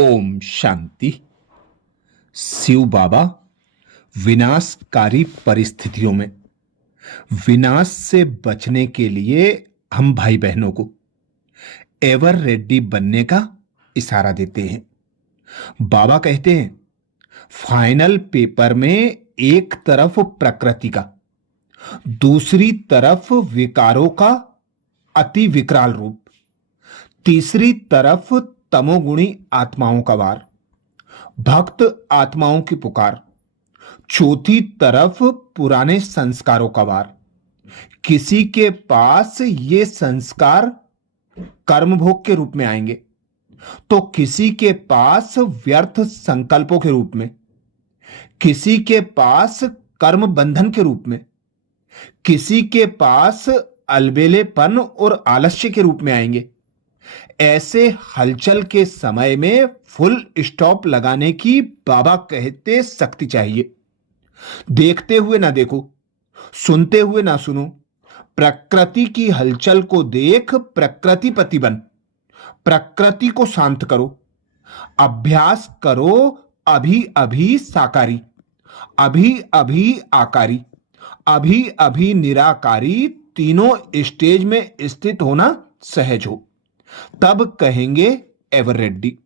ओम शांति। शिव बाबा विनाशकारी परिस्थितियों में विनाश से बचने के लिए हम भाई बहनों को एवर रेडी बनने का इशारा देते हैं। बाबा कहते हैं फाइनल पेपर में एक तरफ प्रकृति का, दूसरी तरफ विकारों का अति विकराल रूप, तीसरी तरफ तमोगुणी आत्माओं का वार, भक्त आत्माओं की पुकार, चौथी तरफ पुराने संस्कारों का वार। किसी के पास ये संस्कार कर्म भोग के रूप में आएंगे तो किसी के पास व्यर्थ संकल्पों के रूप में, किसी के पास कर्म बंधन के रूप में, किसी के पास अलबेलेपन और आलस्य के रूप में आएंगे। ऐसे हलचल के समय में फुल स्टॉप लगाने की बाबा कहते शक्ति चाहिए। देखते हुए ना देखो, सुनते हुए ना सुनो, प्रकृति की हलचल को देख प्रकृतिपति बन, प्रकृति को शांत करो। अभ्यास करो अभी अभी साकारी, अभी अभी आकारी, अभी अभी निराकारी, तीनों स्टेज में स्थित होना सहज हो, तब कहेंगे एवर रेडी।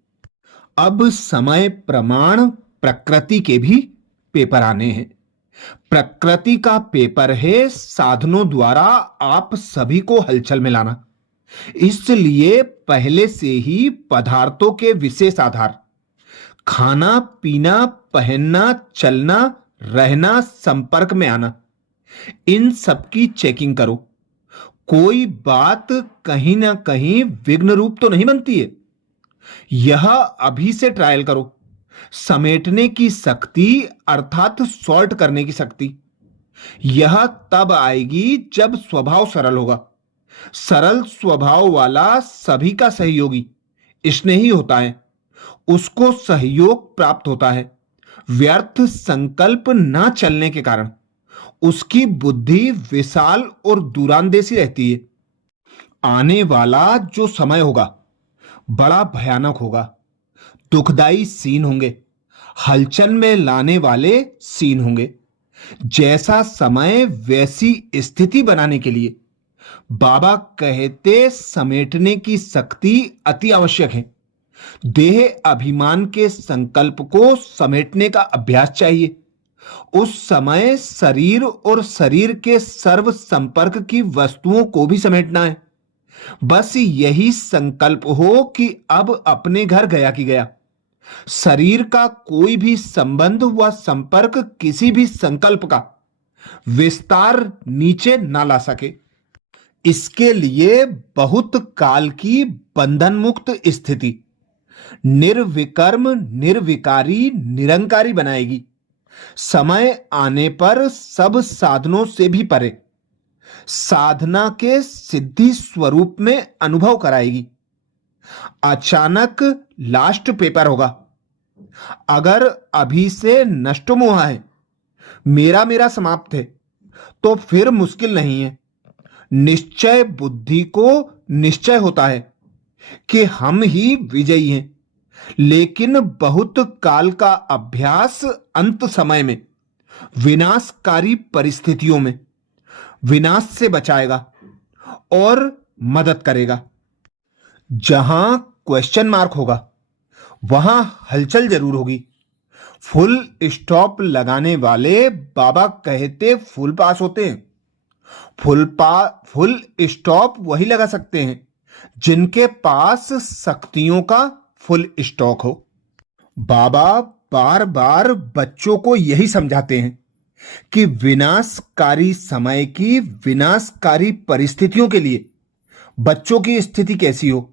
अब समय प्रमाण प्रकृति के भी पेपर आने हैं। प्रकृति का पेपर है साधनों द्वारा आप सभी को हलचल में लाना। इसलिए पहले से ही पदार्थों के विशेष आधार, खाना पीना, पहनना, चलना, रहना, संपर्क में आना, इन सबकी चेकिंग करो। कोई बात कहीं ना कहीं विघ्न रूप तो नहीं बनती है। यह अभी से ट्रायल करो। समेटने की शक्ति अर्थात सॉल्ट करने की शक्ति, यह तब आएगी जब स्वभाव सरल होगा। सरल स्वभाव वाला सभी का सहयोगी स्नेही होता है, उसको सहयोग प्राप्त होता है। व्यर्थ संकल्प ना चलने के कारण उसकी बुद्धि विशाल और दूरांदेशी रहती है। आने वाला जो समय होगा बड़ा भयानक होगा, दुखदाई सीन होंगे, हलचल में लाने वाले सीन होंगे। जैसा समय वैसी स्थिति बनाने के लिए बाबा कहते समेटने की शक्ति अति आवश्यक है। देह अभिमान के संकल्प को समेटने का अभ्यास चाहिए। उस समय शरीर और शरीर के सर्व संपर्क की वस्तुओं को भी समेटना है। बस यही संकल्प हो कि अब अपने घर गया कि गया। शरीर का कोई भी संबंध व संपर्क किसी भी संकल्प का विस्तार नीचे ना ला सके। इसके लिए बहुत काल की बंधन मुक्त स्थिति निर्विकर्म, निर्विकारी, निरंकारी बनाएगी। समय आने पर सब साधनों से भी परे साधना के सिद्धि स्वरूप में अनुभव कराएगी। अचानक लास्ट पेपर होगा। अगर अभी से नष्ट मोह है, मेरा मेरा समाप्त है, तो फिर मुश्किल नहीं है। निश्चय बुद्धि को निश्चय होता है कि हम ही विजयी हैं। लेकिन बहुत काल का अभ्यास अंत समय में विनाशकारी परिस्थितियों में विनाश से बचाएगा और मदद करेगा। जहां क्वेश्चन मार्क होगा वहां हलचल जरूर होगी। फुल स्टॉप लगाने वाले बाबा कहते फुल पास होते हैं। फुल स्टॉप वही लगा सकते हैं जिनके पास शक्तियों का फुल स्टॉक हो। बाबा बार बार बच्चों को यही समझाते हैं कि विनाशकारी समय की विनाशकारी परिस्थितियों के लिए बच्चों की स्थिति कैसी हो,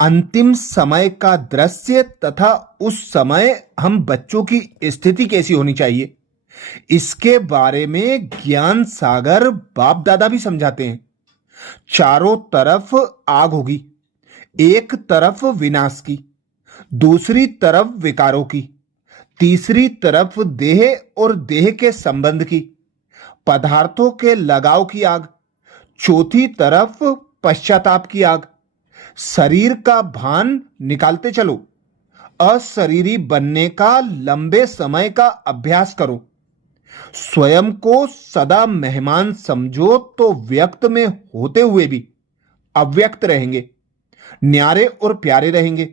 अंतिम समय का दृश्य तथा उस समय हम बच्चों की स्थिति कैसी होनी चाहिए, इसके बारे में ज्ञान सागर बाप दादा भी समझाते हैं। चारों तरफ आग होगी, एक तरफ विनाश की, दूसरी तरफ विकारों की, तीसरी तरफ देह और देह के संबंध की, पदार्थों के लगाव की आग, चौथी तरफ पश्चाताप की आग। शरीर का भान निकालते चलो, अशरीरी बनने का लंबे समय का अभ्यास करो। स्वयं को सदा मेहमान समझो तो व्यक्त में होते हुए भी अव्यक्त रहेंगे, न्यारे और प्यारे रहेंगे।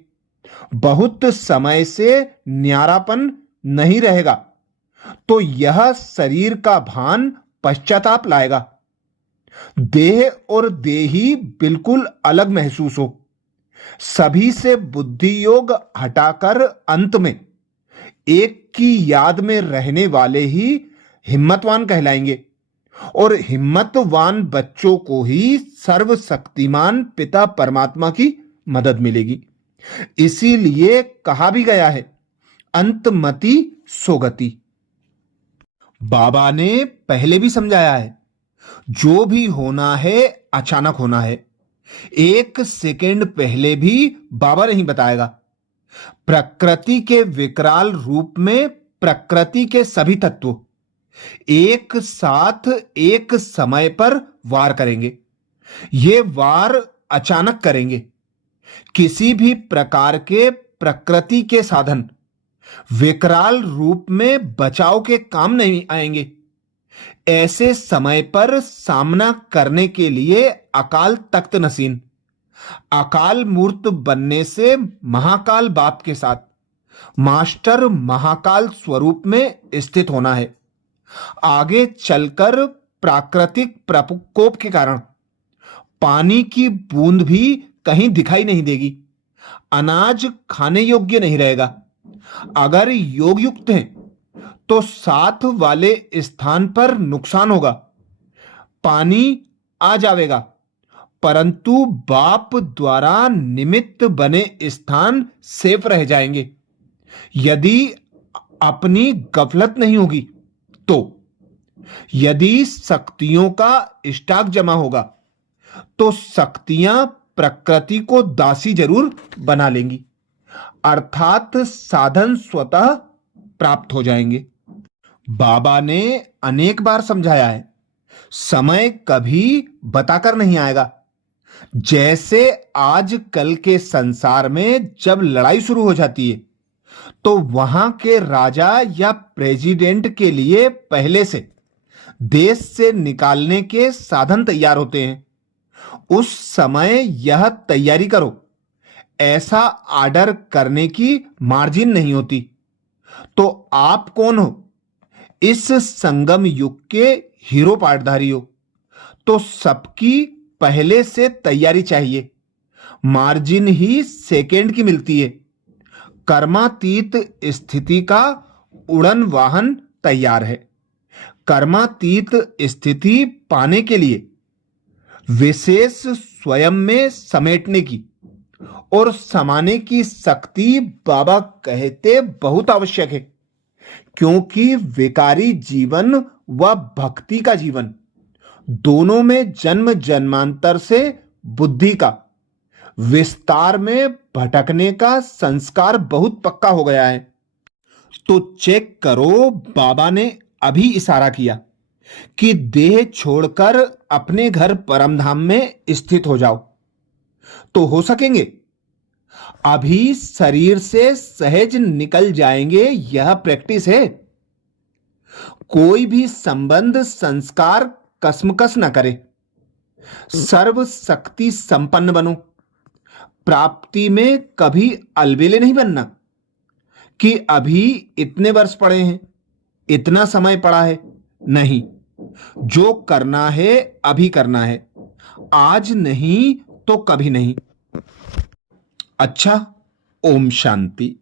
बहुत समय से न्यारापन नहीं रहेगा तो यह शरीर का भान पश्चाताप लाएगा। देह और देही बिल्कुल अलग महसूस हो। सभी से बुद्धि योग हटाकर अंत में एक की याद में रहने वाले ही हिम्मतवान कहलाएंगे और हिम्मतवान बच्चों को ही सर्वशक्तिमान पिता परमात्मा की मदद मिलेगी। इसीलिए कहा भी गया है, अंतमति सोगति। बाबा ने पहले भी समझाया है, जो भी होना है अचानक होना है। एक सेकंड पहले भी बाबा नहीं बताएगा। प्रकृति के विकराल रूप में प्रकृति के सभी तत्व एक साथ एक समय पर वार करेंगे। ये वार अचानक करेंगे। किसी भी प्रकार के प्रकृति के साधन विकराल रूप में बचाव के काम नहीं आएंगे। ऐसे समय पर सामना करने के लिए अकाल तख्त नसीन, अकाल मूर्त बनने से महाकाल बाप के साथ मास्टर महाकाल स्वरूप में स्थित होना है। आगे चलकर प्राकृतिक प्रकोप के कारण पानी की बूंद भी कहीं दिखाई नहीं देगी। अनाज खाने योग्य नहीं रहेगा। अगर योग युक्त हैं तो साथ वाले स्थान पर नुकसान होगा। पानी आ जाएगा परंतु बाप द्वारा निमित्त बने स्थान सेफ रह जाएंगे। यदि अपनी गफलत नहीं होगी तो यदि शक्तियों का स्टॉक जमा होगा तो शक्तियां प्रकृति को दासी जरूर बना लेंगी, अर्थात साधन स्वतः प्राप्त हो जाएंगे। बाबा ने अनेक बार समझाया है, समय कभी बताकर नहीं आएगा। जैसे आज कल के संसार में जब लड़ाई शुरू हो जाती है तो वहां के राजा या प्रेसिडेंट के लिए पहले से देश से निकालने के साधन तैयार होते हैं। उस समय यह तैयारी करो। ऐसा आर्डर करने की मार्जिन नहीं होती। तो आप कौन हो? इस संगम युग के हीरो पाटधारी हो। तो सबकी पहले से तैयारी चाहिए। मार्जिन ही सेकेंड की मिलती है। कर्मातीत स्थिति का उड़न वाहन तैयार है। कर्मातीत स्थिति पाने के लिए विशेष स्वयं में समेटने की और समाने की शक्ति बाबा कहते बहुत आवश्यक है, क्योंकि विकारी जीवन व भक्ति का जीवन दोनों में जन्म जन्मांतर से बुद्धि का विस्तार में भटकने का संस्कार बहुत पक्का हो गया है। तो चेक करो, बाबा ने अभी इशारा किया कि देह छोड़कर अपने घर परमधाम में स्थित हो जाओ। तो हो सकेंगे? अभी शरीर से सहज निकल जाएंगे, यह प्रैक्टिस है। कोई भी संबंध संस्कार कसमकस न करे। सर्व शक्ति संपन्न बनो। प्राप्ति में कभी अलबेले नहीं बनना कि अभी इतने वर्ष पड़े हैं, इतना समय पड़ा है। नहीं, जो करना है अभी करना है, आज नहीं तो कभी नहीं। अच्छा, ओम शांति।